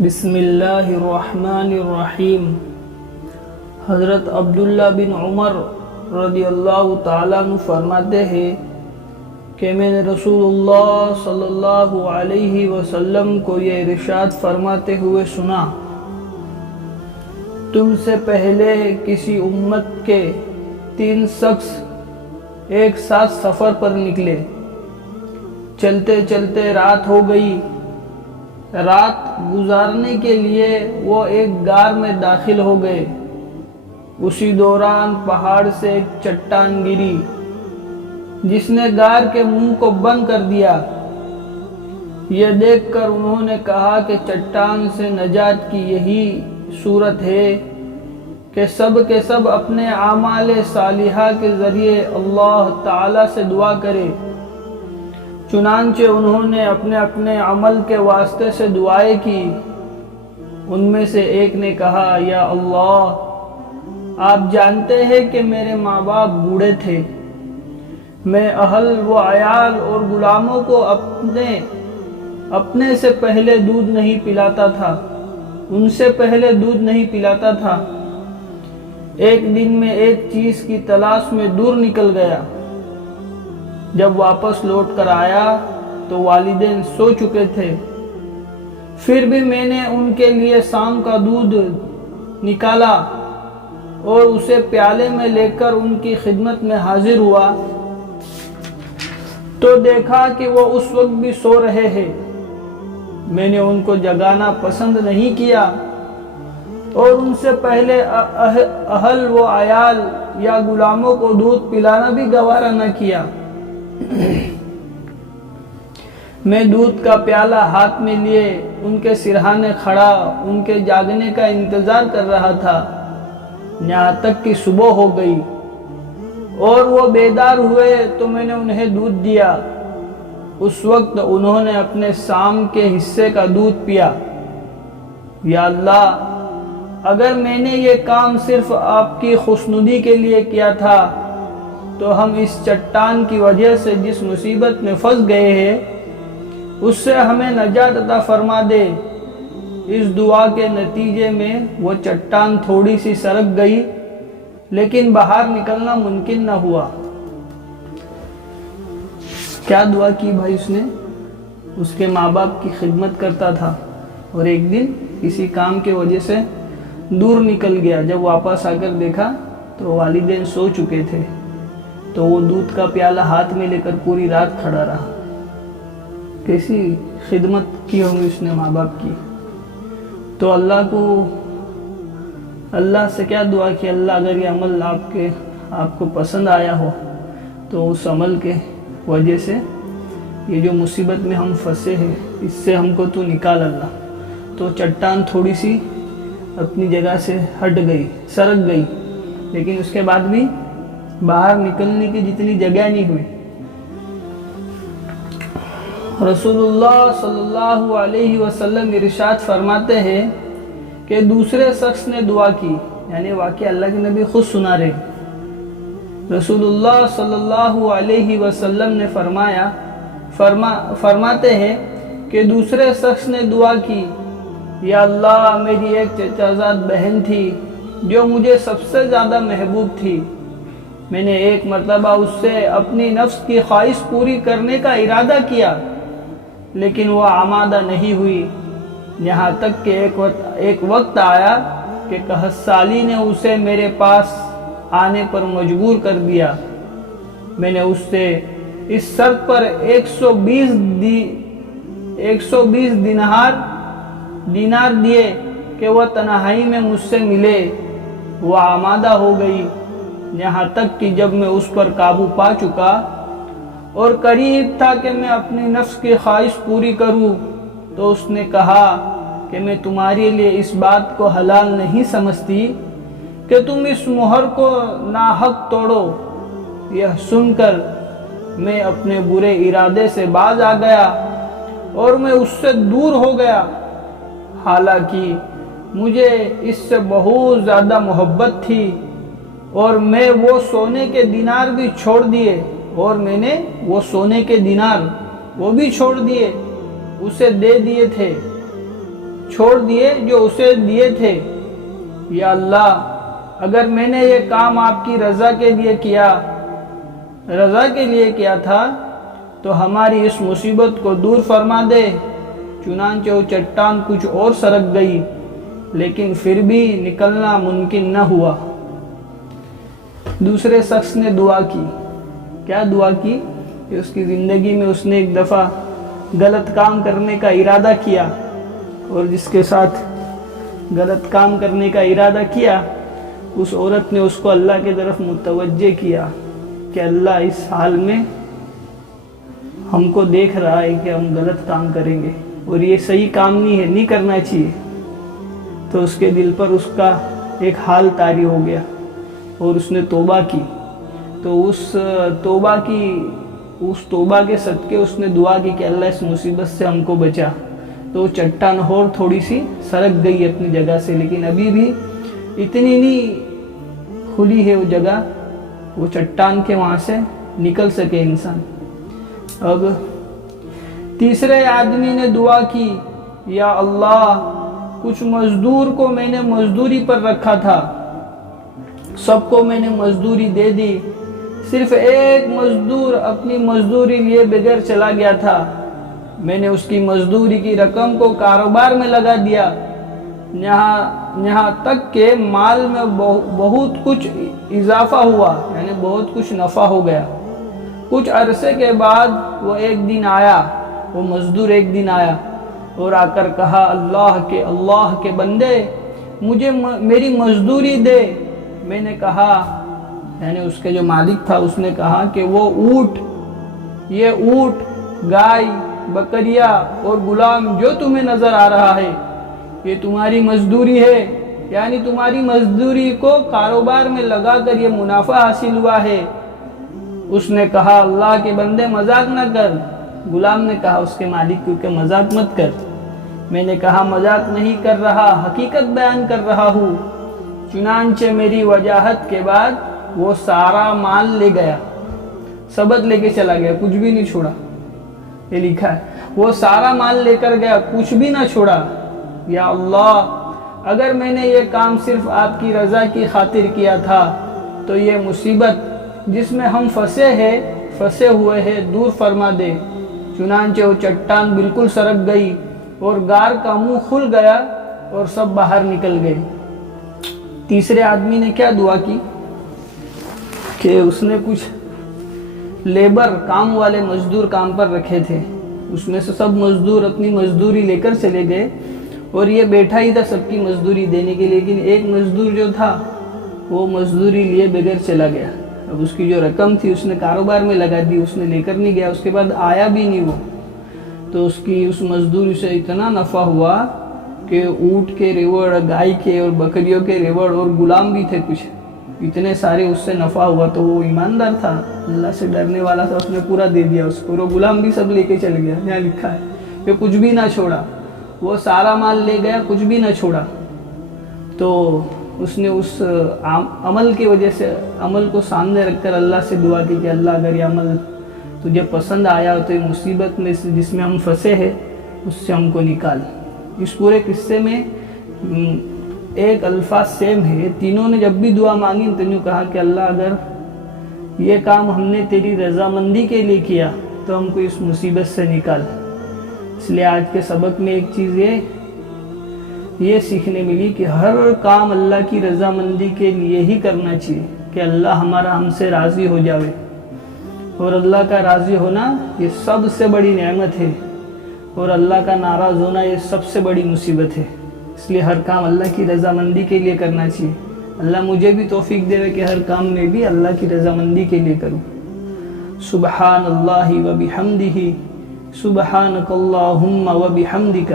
بسم اللہ الرحمن الرحیم۔ حضرت عبداللہ بن عمر رضی اللہ تعالیٰ عنہ فرماتے ہیں کہ میں نے رسول اللہ صلی اللہ علیہ وسلم کو یہ ارشاد فرماتے ہوئے سنا، تم سے پہلے کسی امت کے 3 شخص ایک ساتھ سفر پر نکلے، چلتے چلتے رات ہو گئی۔ رات گزارنے کے لیے وہ ایک غار میں داخل ہو گئے۔ اسی دوران پہاڑ سے ایک چٹان گری جس نے غار کے منہ کو بند کر دیا۔ یہ دیکھ کر انہوں نے کہا کہ چٹان سے نجات کی یہی صورت ہے کہ سب کے سب اپنے اعمال صالحہ کے ذریعے اللہ تعالی سے دعا کرے۔ چنانچہ انہوں نے اپنے اپنے عمل کے واسطے سے دعائیں کی۔ ان میں سے ایک نے کہا، یا اللہ، آپ جانتے ہیں کہ میرے ماں باپ بوڑھے تھے، میں اہل و عیال اور غلاموں کو اپنے سے پہلے دودھ نہیں پلاتا تھا، ان سے پہلے دودھ نہیں پلاتا تھا۔ ایک دن میں ایک چیز کی تلاش میں دور نکل گیا۔ جب واپس لوٹ کر آیا تو والدین سو چکے تھے۔ پھر بھی میں نے ان کے لیے شام کا دودھ نکالا اور اسے پیالے میں لے کر ان کی خدمت میں حاضر ہوا تو دیکھا کہ وہ اس وقت بھی سو رہے ہیں۔ میں نے ان کو جگانا پسند نہیں کیا اور ان سے پہلے اہل و عیال یا غلاموں کو دودھ پلانا بھی گوارا نہ کیا۔ میں دودھ کا پیالہ ہاتھ میں لیے ان کے سرہانے کھڑا ان کے جاگنے کا انتظار کر رہا تھا، یہاں تک کہ صبح ہو گئی اور وہ بیدار ہوئے تو میں نے انہیں دودھ دیا۔ اس وقت انہوں نے اپنے شام کے حصے کا دودھ پیا۔ یا اللہ، اگر میں نے یہ کام صرف آپ کی خوشنودی کے لیے کیا تھا تو ہم اس چٹان کی وجہ سے جس مصیبت میں پھنس گئے ہیں اس سے ہمیں نجات عطا فرما دے۔ اس دعا کے نتیجے میں وہ چٹان تھوڑی سی سرک گئی لیکن باہر نکلنا ممکن نہ ہوا۔ کیا دعا کی بھائی اس نے؟ اس کے ماں باپ کی خدمت کرتا تھا اور ایک دن کسی کام کے وجہ سے دور نکل گیا۔ جب واپس آ کر دیکھا تو والدین سو چکے تھے، تو وہ دودھ کا پیالہ ہاتھ میں لے کر پوری رات کھڑا رہا۔ کیسی خدمت کی ہوگی اس نے ماں باپ کی۔ تو اللہ سے کیا دعا کی، اللہ اگر یہ عمل آپ کو پسند آیا ہو تو اس عمل کے وجہ سے یہ جو مصیبت میں ہم پھنسے ہیں اس سے ہم کو تو نکال اللہ۔ تو چٹان تھوڑی سی اپنی جگہ سے ہٹ گئی، سرک گئی، لیکن اس کے بعد بھی باہر نکلنے کی جتنی جگہ نہیں ہوئی۔ رسول اللہ صلی اللہ علیہ وسلم ارشاد فرماتے ہیں کہ دوسرے شخص نے دعا کی، یعنی واقعہ اللہ کے نبی خود سنا رہے۔ رسول اللہ صلی اللہ علیہ وسلم نے فرماتے ہیں کہ دوسرے شخص نے دعا کی، یا اللہ، میری ایک چچا زاد بہن تھی جو مجھے سب سے زیادہ محبوب تھی۔ میں نے ایک مرتبہ اس سے اپنی نفس کی خواہش پوری کرنے کا ارادہ کیا لیکن وہ آمادہ نہیں ہوئی، یہاں تک کہ ایک وقت آیا کہ قحط سالی نے اسے میرے پاس آنے پر مجبور کر دیا۔ میں نے اس سے اس شرط پر 120 دینار دیے کہ وہ تنہائی میں مجھ سے ملے۔ وہ آمادہ ہو گئی، یہاں تک کہ جب میں اس پر قابو پا چکا اور قریب تھا کہ میں اپنی نفس کی خواہش پوری کروں تو اس نے کہا کہ میں تمہارے لیے اس بات کو حلال نہیں سمجھتی کہ تم اس مہر کو ناحق توڑو۔ یہ سن کر میں اپنے برے ارادے سے باز آ گیا اور میں اس سے دور ہو گیا، حالانکہ مجھے اس سے بہت زیادہ محبت تھی، اور میں وہ سونے کے دینار بھی چھوڑ دیے اسے دے دیے تھے۔ چھوڑ دیے جو اسے دیے تھے۔ یا اللہ، اگر میں نے یہ کام آپ کی رضا کے لیے کیا تھا تو ہماری اس مصیبت کو دور فرما دے۔ چنانچہ وہ چٹان کچھ اور سرک گئی، لیکن پھر بھی نکلنا ممکن نہ ہوا۔ دوسرے شخص نے دعا کی۔ کیا دعا کی؟ کہ اس کی زندگی میں اس نے ایک دفعہ غلط کام کرنے کا ارادہ کیا، اور جس کے ساتھ غلط کام کرنے کا ارادہ کیا، اس عورت نے اس کو اللہ کی طرف متوجہ کیا کہ اللہ اس حال میں ہم کو دیکھ رہا ہے کہ ہم غلط کام کریں گے، اور یہ صحیح کام نہیں کرنا چاہیے۔ تو اس کے دل پر اس کا ایک حال طاری ہو گیا، اور اس نے توبہ کی۔ تو اس توبہ کے صدقے اس نے دعا کی کہ اللہ اس مصیبت سے ہم کو بچا۔ تو چٹان اور تھوڑی سی سرک گئی اپنی جگہ سے، لیکن ابھی بھی اتنی نہیں کھلی ہے وہ جگہ، وہ چٹان کے وہاں سے نکل سکے انسان۔ اب تیسرے آدمی نے دعا کی، یا اللہ، کچھ مزدور کو میں نے مزدوری پر رکھا تھا، سب کو میں نے مزدوری دے دی، صرف ایک مزدور اپنی مزدوری لیے بغیر چلا گیا تھا۔ میں نے اس کی مزدوری کی رقم کو کاروبار میں لگا دیا، یہاں تک کہ مال میں بہت کچھ اضافہ ہوا، یعنی بہت کچھ نفع ہو گیا۔ کچھ عرصے کے بعد وہ مزدور ایک دن آیا اور آ کر کہا، اللہ کے بندے، مجھے میری مزدوری دے۔ میں نے کہا، یعنی اس کے جو مالک تھا، اس نے کہا کہ یہ اونٹ، گائے، بکریاں اور غلام جو تمہیں نظر آ رہا ہے، یہ تمہاری مزدوری ہے، یعنی تمہاری مزدوری کو کاروبار میں لگا کر یہ منافع حاصل ہوا ہے۔ اس نے کہا، اللہ کے بندے مذاق نہ کر۔ غلام نے کہا اس کے مالک کو کہ مذاق مت کر۔ میں نے کہا مذاق نہیں کر رہا، حقیقت بیان کر رہا ہوں۔ چنانچہ میری وجاہت کے بعد وہ سارا مال لے گیا، سبت لے کے چلا گیا، کچھ بھی نہیں چھوڑا۔ یہ لکھا ہے، وہ سارا مال لے کر گیا، کچھ بھی نہ چھوڑا۔ یا اللہ، اگر میں نے یہ کام صرف آپ کی رضا کی خاطر کیا تھا تو یہ مصیبت جس میں ہم پھنسے ہوئے ہیں دور فرما دے۔ چنانچہ وہ چٹان بالکل سرک گئی اور غار کا منہ کھل گیا اور سب باہر نکل گئے۔ تیسرے آدمی نے کیا دعا کی کہ اس نے کچھ لیبر، کام والے مزدور کام پر رکھے تھے، اس میں سے سب مزدور اپنی مزدوری لے کر چلے گئے، اور یہ بیٹھا ہی تھا سب کی مزدوری دینے کے، لیکن ایک مزدور جو تھا وہ مزدوری لیے بغیر چلا گیا۔ اب اس کی جو رقم تھی اس نے کاروبار میں لگا دی، اس نے لے کر نہیں گیا، اس کے بعد آیا بھی نہیں وہ۔ تو اس مزدوری سے اتنا نفع ہوا کہ اونٹ کے ریوڑ، گائے کے اور بکریوں کے ریوڑ اور غلام بھی تھے کچھ، اتنے سارے اس سے نفع ہوا۔ تو وہ ایماندار تھا، اللہ سے ڈرنے والا تھا، اس نے پورا دے دیا اس کو، اور وہ غلام بھی سب لے کے چل گیا۔ یہاں لکھا ہے کہ کچھ بھی نہ چھوڑا، وہ سارا مال لے گیا، کچھ بھی نہ چھوڑا۔ تو اس نے اس عمل کی وجہ سے، عمل کو سامنے رکھ کر اللہ سے دعا کی کہ اللہ، اگر یہ عمل تجھے پسند آیا تو یہ مصیبت میں جس میں ہم پھنسے ہیں اس سے ہم کو نکال۔ اس پورے قصے میں ایک الفاظ سیم ہے، تینوں نے جب بھی دعا مانگی تو نے کہا کہ اللہ، اگر یہ کام ہم نے تیری رضامندی کے لیے کیا تو ہم کو اس مصیبت سے نکال۔ اس لیے آج کے سبق میں ایک چیز یہ سیکھنے ملی کہ ہر کام اللہ کی رضامندی کے لیے ہی کرنا چاہیے، کہ اللہ ہم سے راضی ہو جاوے، اور اللہ کا راضی ہونا یہ سب سے بڑی نعمت ہے، اور اللہ کا ناراض ہونا یہ سب سے بڑی مصیبت ہے۔ اس لیے ہر کام اللہ کی رضامندی کے لیے کرنا چاہیے۔ اللہ مجھے بھی توفیق دے کہ ہر کام میں بھی اللہ کی رضامندی کے لیے کروں۔ سبحان اللہ و بحمدہ، سبحانک اللہم و بحمدک۔